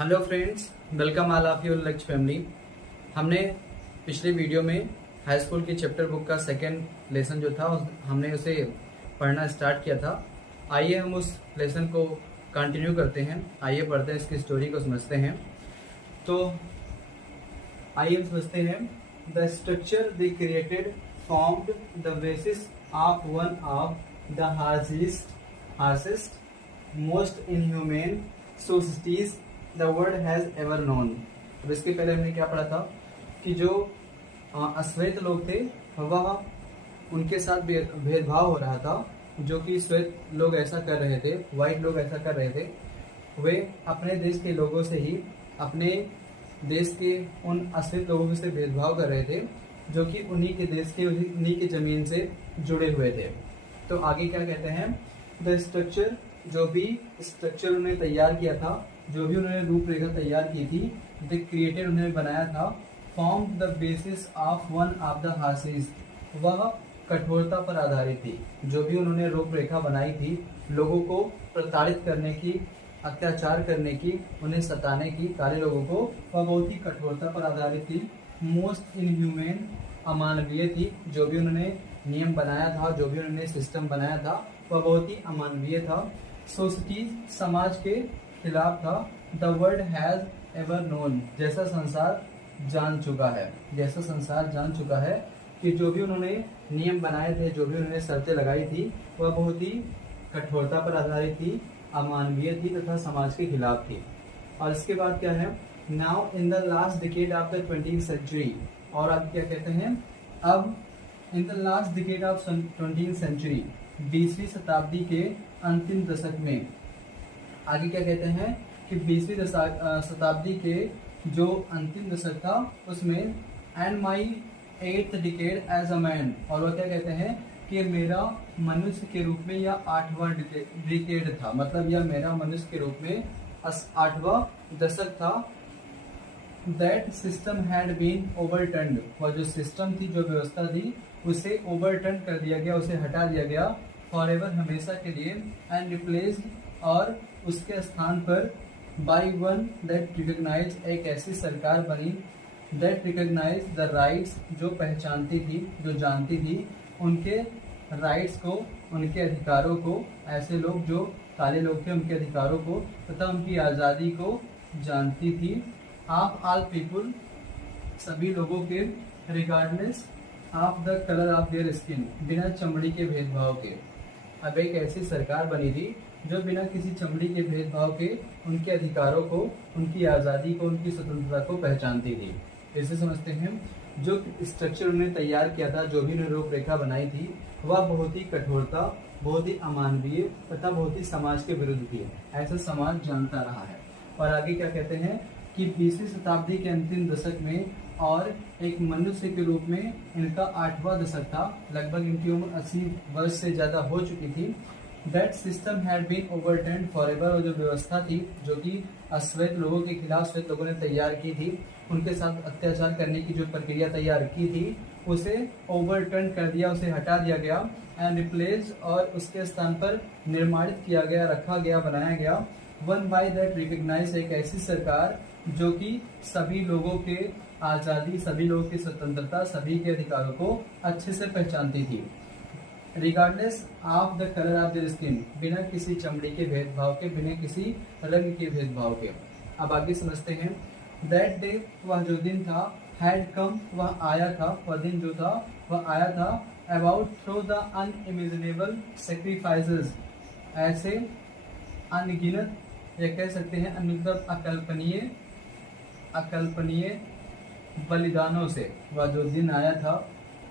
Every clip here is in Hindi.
Hello friends, welcome all of your लक्ष्य फैमिली। हमने पिछले वीडियो में हाई स्कूल की चैप्टर बुक का सेकेंड लेसन जो था हमने उसे पढ़ना स्टार्ट किया था। आइए हम उस लेसन को कंटिन्यू करते हैं। आइए पढ़ते हैं, इसकी स्टोरी को समझते हैं। तो आइए हम समझते हैं। The structure they created formed the basis of one of the harshest most inhuman societies the world has ever known. अब इसके पहले हमने क्या पढ़ा था कि जो अश्वेत लोग थे वह उनके साथ भेदभाव हो रहा था। जो कि श्वेत लोग ऐसा कर रहे थे, व्हाइट लोग ऐसा कर रहे थे, वे अपने देश के लोगों से ही अपने देश के उन अश्वेत लोगों से भेदभाव कर रहे थे जो कि उन्हीं के देश के उन्हीं की जमीन से जुड़े हुए थे। तो आगे क्या कहते हैं, द स्ट्रक्चर, जो भी स्ट्रक्चर उन्होंने तैयार किया था, जो भी उन्होंने रूपरेखा तैयार की थी, द क्रिएटेड उन्होंने बनाया था, form the basis of one of the horses, वह कठोरता पर आधारित थी। जो भी उन्होंने रूपरेखा बनाई थी लोगों को प्रताड़ित करने की, अत्याचार करने की, उन्हें सताने की, काले लोगों को, वह बहुत ही कठोरता पर आधारित थी। मोस्ट इनह्यूमेन, अमानवीय थी। जो भी उन्होंने नियम बनाया था, जो भी उन्होंने सिस्टम बनाया था, वह बहुत ही अमानवीय था। सोसाइटी, समाज के खिलाफ था। The world has ever known, जैसा संसार जान चुका है, जैसा संसार जान चुका है कि जो भी उन्होंने नियम बनाए थे, जो भी उन्होंने शर्तें लगाई थी, वह बहुत ही कठोरता पर आधारित थी, अमानवीय थी तथा समाज के खिलाफ थी। और इसके बाद क्या है, now in the last decade of the 20th century, और अब क्या कहते हैं, अब in the last decade of 20th century, 20वीं शताब्दी के अंतिम दशक में, आगे क्या कहते हैं कि 20वीं शताब्दी के जो अंतिम दशक था उसमें, and my 8th decade as a man, और वो क्या कहते हैं कि मेरा मनुष्य के रूप में यह 8वां डिकेड था, मतलब यह मेरा मनुष्य के रूप में 8वां दशक था। That system had been overturned, वह जो सिस्टम थी, जो व्यवस्था थी, उसे ओवरटर्न कर दिया गया, उसे हटा दिया गया, फॉरएवर, हमेशा के लिए, एंड रिप्लेस्ड, और उसके स्थान पर बाई वन दैट रिकॉग्नाइज, एक ऐसी सरकार बनी, दैट रिकॉग्नाइज द राइट्स, जो पहचानती थी, जो जानती थी उनके राइट्स को, उनके अधिकारों को, ऐसे लोग जो काले लोग थे उनके अधिकारों को तथा उनकी आज़ादी को जानती थी। ऑफ ऑल पीपुल, सभी लोगों के, regardless of the colour of their skin, बिना चमड़ी के भेदभाव के। अब एक ऐसी सरकार बनी थी जो बिना किसी चमड़ी के भेदभाव के उनके अधिकारों को, उनकी आज़ादी को, उनकी स्वतंत्रता को पहचानती थी। इसे समझते हैं, जो स्ट्रक्चर उन्होंने तैयार किया था, जो भी उन्होंने रूपरेखा बनाई थी, वह बहुत ही कठोरता, बहुत ही अमानवीय तथा बहुत ही समाज के विरुद्ध थी। ऐसा समाज जानता रहा है। और आगे क्या कहते हैं कि 20वीं शताब्दी के अंतिम दशक में, और एक मनुष्य के रूप में इनका 8वां दशक था, लगभग इनकी उम्र 80 वर्ष से ज़्यादा हो चुकी थी। That system had been overturned forever, और जो व्यवस्था थी, जो कि अश्वेत लोगों के खिलाफ श्वेत लोगों ने तैयार की थी, उनके साथ अत्याचार करने की जो प्रक्रिया तैयार की थी, उसे ओवरटर्न कर दिया, उसे हटा दिया गया, एंड रिप्लेस, और उसके स्थान पर निर्माणित किया गया, रखा गया, बनाया गया, वन बाय दैट रिकॉग्नाइज, एक ऐसी सरकार जो कि सभी लोगों के आज़ादी, सभी लोगों की स्वतंत्रता, सभी के अधिकारों को अच्छे से पहचानती थी। Regardless of the colour of their skin, बिना किसी चमड़ी के भेदभाव के, बिना किसी रंग के भेदभाव के। अब आगे समझते हैं। दैट डे, वह जो दिन था, हैड कम, वह आया था, वह दिन जो था वह आया था, about through the unimaginable sacrifices, ऐसे अनगिनत, या कह सकते हैं मतलब अकल्पनीय बलिदानों से, वह जो दिन आया था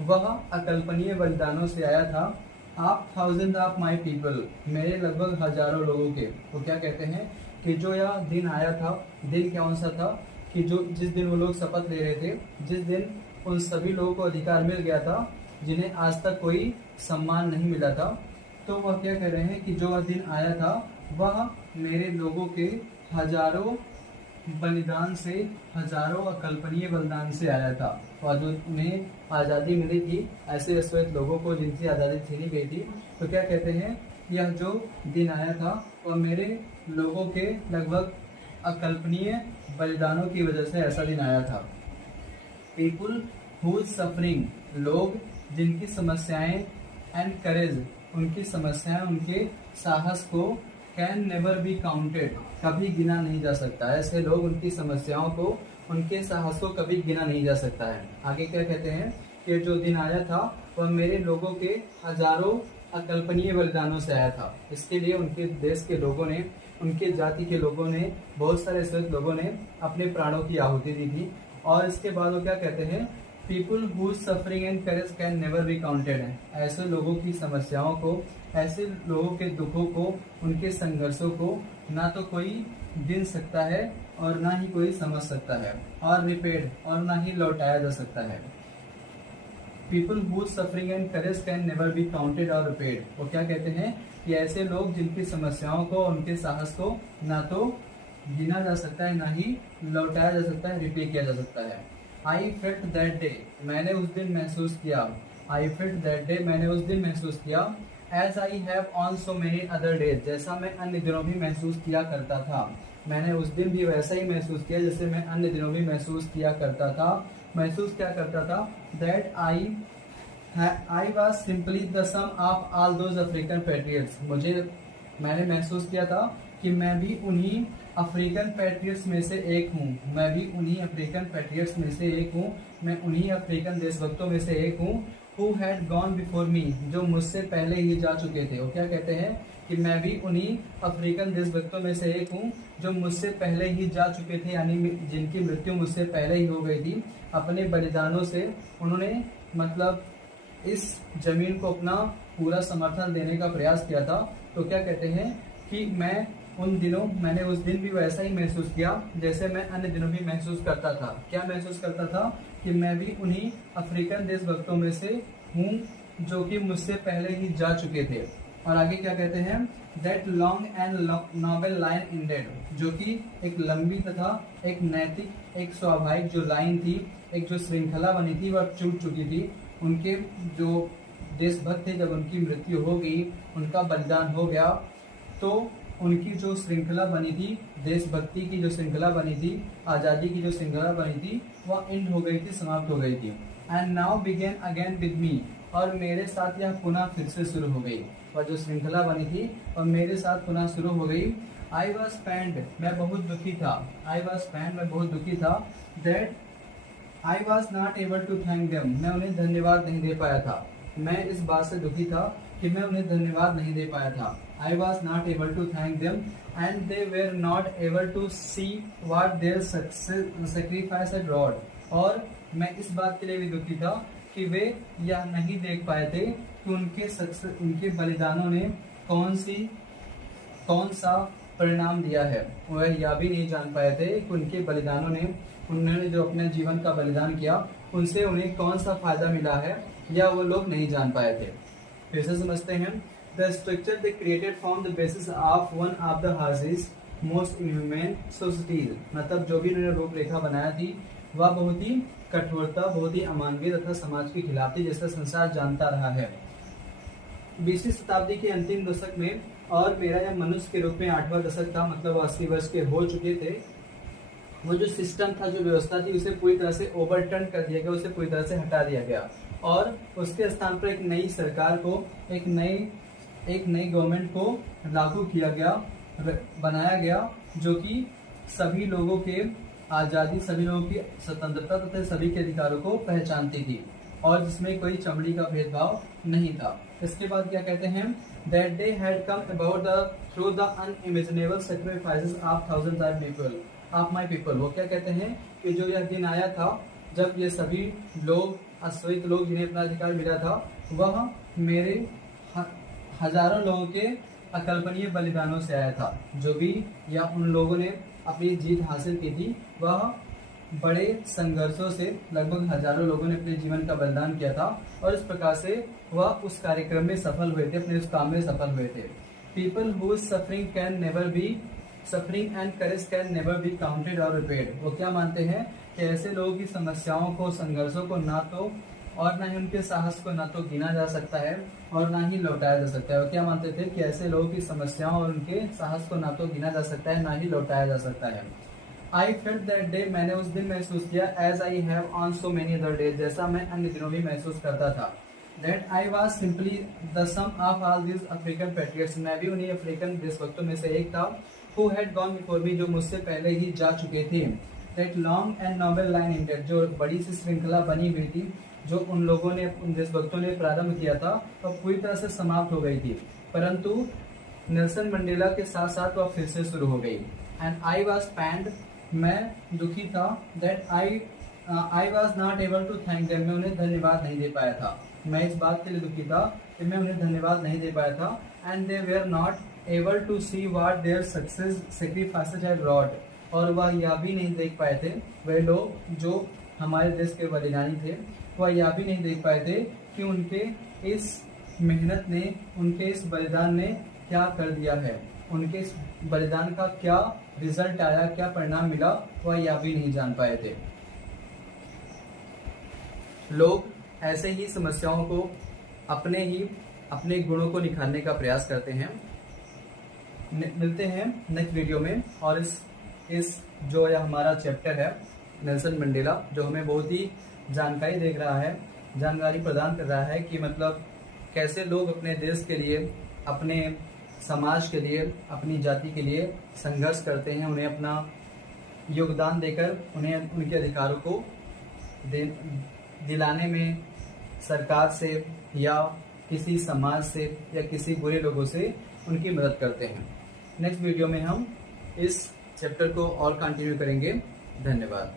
वह अकल्पनीय बलिदानों से आया था। आप थाउजेंड ऑफ माई पीपल, मेरे लगभग हजारों लोगों के। वो क्या कहते हैं कि जो यह दिन आया था, दिन कौन सा था कि जो जिस दिन वो लोग शपथ ले रहे थे, जिस दिन उन सभी लोगों को अधिकार मिल गया था जिन्हें आज तक कोई सम्मान नहीं मिला था। तो वह क्या कह रहे हैं कि जो वह दिन आया था वह मेरे लोगों के हजारों बलिदान से, हजारों अकल्पनीय बलिदान से आया था। और जो उन्हें आज़ादी मिली थी, ऐसे अश्वेत लोगों को जिनकी आज़ादी छीनी गई थी, तो क्या कहते हैं, यह जो दिन आया था वह मेरे लोगों के लगभग अकल्पनीय बलिदानों की वजह से ऐसा दिन आया था। पीपुल हु सफरिंग, लोग जिनकी समस्याएं, एंड करेज, उनकी समस्याएं, उनके साहस को, कैन नेवर बी काउंटेड, कभी गिना नहीं जा सकता। ऐसे लोग, उनकी समस्याओं को, उनके साहस को कभी गिना नहीं जा सकता है। आगे क्या कहते हैं कि जो दिन आया था वह मेरे लोगों के हजारों अकल्पनीय बलिदानों से आया था। इसके लिए उनके देश के लोगों ने, उनके जाति के लोगों ने, बहुत सारे ऐसे लोगों ने अपने प्राणों की आहुति दी थी। और इसके बाद वो क्या कहते हैं, people who suffering and courage can never be counted है। ऐसे लोगों की समस्याओं को, ऐसे लोगों के दुखों को, उनके संघर्षों को ना तो कोई गिन सकता है और ना ही कोई समझ सकता है, और रिपेड, और ना ही लौटाया जा सकता है। People who suffering and courage can never be counted और रिपेड। वो क्या कहते हैं कि ऐसे लोग जिनकी समस्याओं को, उनके साहस को ना तो गिना जा सकता है, ना ही लौटाया जा सकता है, रिपे किया जा सकता है। आई फेल्ट दैट डे, मैंने उस दिन महसूस किया। आई फेल्ट दैट डे, मैंने उस दिन महसूस किया। As I have on so many other days, जैसा मैं अन्य दिनों भी महसूस किया करता था। मैंने उस दिन भी वैसा ही महसूस किया जैसे मैं अन्य दिनों भी महसूस किया करता था। महसूस क्या करता था? That I was simply the sum of all those African patriots, मैंने महसूस किया था कि मैं भी उन्हीं अफ्रीकन पैट्रियट्स में से एक हूँ। मैं भी उन्हीं अफ्रीकन पैट्रियट्स में से एक हूँ। मैं उन्हीं अफ्रीकन देशभक्तों में से एक हूँ। Who had gone before me, जो मुझसे पहले ही जा चुके थे। वो क्या कहते हैं कि मैं भी उन्हीं अफ्रीकन देशभक्तों में से एक हूँ जो मुझसे पहले ही जा चुके थे, यानी जिनकी मृत्यु मुझसे पहले ही हो गई थी। अपने बलिदानों से उन्होंने मतलब इस जमीन को अपना पूरा समर्थन देने का प्रयास किया था। तो क्या कहते हैं कि मैंने उस दिन भी वैसा ही महसूस किया जैसे मैं अन्य दिनों भी महसूस करता था। क्या महसूस करता था? कि मैं भी उन्हीं अफ्रीकन देशभक्तों में से हूँ जो कि मुझसे पहले ही जा चुके थे। और आगे क्या कहते हैं? That long and novel line indeed, जो कि एक लंबी तथा एक नैतिक, एक स्वाभाविक जो लाइन थी, एक जो श्रृंखला बनी थी, वह टूट चुकी थी। उनके जो देशभक्त थे, जब उनकी मृत्यु हो गई, उनका बलिदान हो गया, तो उनकी जो श्रृंखला बनी थी, देशभक्ति की जो श्रृंखला बनी थी, आज़ादी की जो श्रृंखला बनी थी, वह एंड हो गई थी, समाप्त हो गई थी। And now begin again with me, और मेरे साथ यह पुनः फिर से शुरू हो गई। वह जो श्रृंखला बनी थी और मेरे साथ पुनः शुरू हो गई। आई वॉज पैंड, मैं बहुत दुखी था। आई वॉज पैंड, मैं बहुत दुखी था। That I was not able to thank them, मैं उन्हें धन्यवाद नहीं दे पाया था। मैं इस बात से दुखी था कि मैं उन्हें धन्यवाद नहीं दे पाया था। I was not able to thank them and they were not able to see what their sacrifice had wrought। और मैं इस बात के लिए भी दुखी था कि वे यह नहीं देख पाए थे कि उनके बलिदानों ने कौन सा परिणाम दिया है। वह यह भी नहीं जान पाए थे कि उनके बलिदानों ने, उन्होंने जो अपने जीवन का बलिदान किया, उनसे उन्हें कौन सा फायदा मिला है, या वो लोग नहीं जान पाए थे। फिर से समझते हैं। The structure they created formed the basis of one of the harshest, most inhumane societies। मतलब जो भी उन्होंने रूपरेखा बनाया थी वह बहुत ही कठोरता, बहुत ही अमानवीय तथा समाज के खिलाफ थी, जैसा संसार जानता रहा है। 20वीं शताब्दी के अंतिम दशक में, और मेरा यह मनुष्य के रूप में 8वां दशक था, मतलब 80 वर्ष के हो चुके थे। वो जो सिस्टम था, जो व्यवस्था थी, उसे पूरी तरह से ओवरटर्न कर दिया गया, उसे पूरी तरह से हटा दिया गया, और उसके स्थान पर एक नई सरकार को, एक नई गवर्नमेंट को लागू किया गया, बनाया गया, जो कि सभी लोगों के आज़ादी, सभी लोगों की स्वतंत्रता तथा सभी के अधिकारों को पहचानती थी, और जिसमें कोई चमड़ी का भेदभाव नहीं था। इसके बाद क्या कहते हैं? That day had come about through the unimaginable sacrifices of thousands of my people. वो क्या कहते हैं कि जो यह दिन आया था जब ये सभी लोग, अश्वेत लोग, जिन्हें अपना अधिकार मिला था, वह मेरे हजारों लोगों के अकल्पनीय बलिदानों से आया था। जो भी या उन लोगों ने अपनी जीत हासिल की थी, वह बड़े संघर्षों से, लगभग हजारों लोगों ने अपने जीवन का बलिदान किया था, और इस प्रकार से वह उस कार्यक्रम में सफल हुए थे, अपने उस काम में सफल हुए थे। People who suffering can never be, suffering and courage can never be counted और रिपेड। वो क्या मानते हैं कि ऐसे लोगों की समस्याओं को, संघर्षों को ना तो और ना ही उनके साहस को ना तो गिना जा सकता है और ना ही लौटाया जा सकता है। वो क्या मानते थे कि ऐसे लोगों की समस्याओं और उनके साहस को ना तो गिना जा सकता है ना ही लौटाया जा सकता है। आई फेल्ट दैट डे, मैंने उस दिन महसूस किया, as I have on so many other days, जैसा मैं अन्य दिनों भी महसूस करता था। That I was simply the sum of all these African patriots, मैं भी उन्हीं अफ्रीकन देशभक्तों में से एक था। Who had gone before me, जो मुझसे पहले ही जा चुके थे। That long and noble line indeed, जो बड़ी सी श्रृंखला बनी हुई थी, जो उन लोगों ने, उन देशभक्तों ने प्रारंभ किया था और तो पूरी तरह से समाप्त हो गई थी, परंतु नेल्सन मंडेला के साथ साथ वह फिर से शुरू हो गई। एंड आई वॉज पैंड, मैं दुखी था। That I was not able to thank them, मैं उन्हें धन्यवाद नहीं दे पाया था। मैं इस बात के लिए दुखी था कि मैं उन्हें धन्यवाद नहीं दे पाया था। And they were not able to see what their success sacrifices had wrought, और वह यह भी नहीं देख पाए थे, वे लोग जो हमारे देश के बलिदानी थे, वह यह भी नहीं देख पाए थे कि उनके इस मेहनत ने, उनके इस बलिदान ने क्या कर दिया है, उनके इस बलिदान का क्या रिजल्ट आया, क्या परिणाम मिला, वह यह भी नहीं जान पाए थे। लोग ऐसे ही समस्याओं को अपने गुणों को निखारने का प्रयास करते हैं। मिलते हैं नेक्स्ट वीडियो में, और इस जो यह हमारा चैप्टर है नेल्सन मंडेला, जो हमें बहुत ही जानकारी दे रहा है, जानकारी प्रदान कर रहा है कि मतलब कैसे लोग अपने देश के लिए, अपने समाज के लिए, अपनी जाति के लिए संघर्ष करते हैं, उन्हें अपना योगदान देकर उन्हें उनके अधिकारों को दिलाने में सरकार से या किसी समाज से या किसी बुरे लोगों से उनकी मदद करते हैं। नेक्स्ट वीडियो में हम इस चैप्टर को और कंटिन्यू करेंगे। धन्यवाद।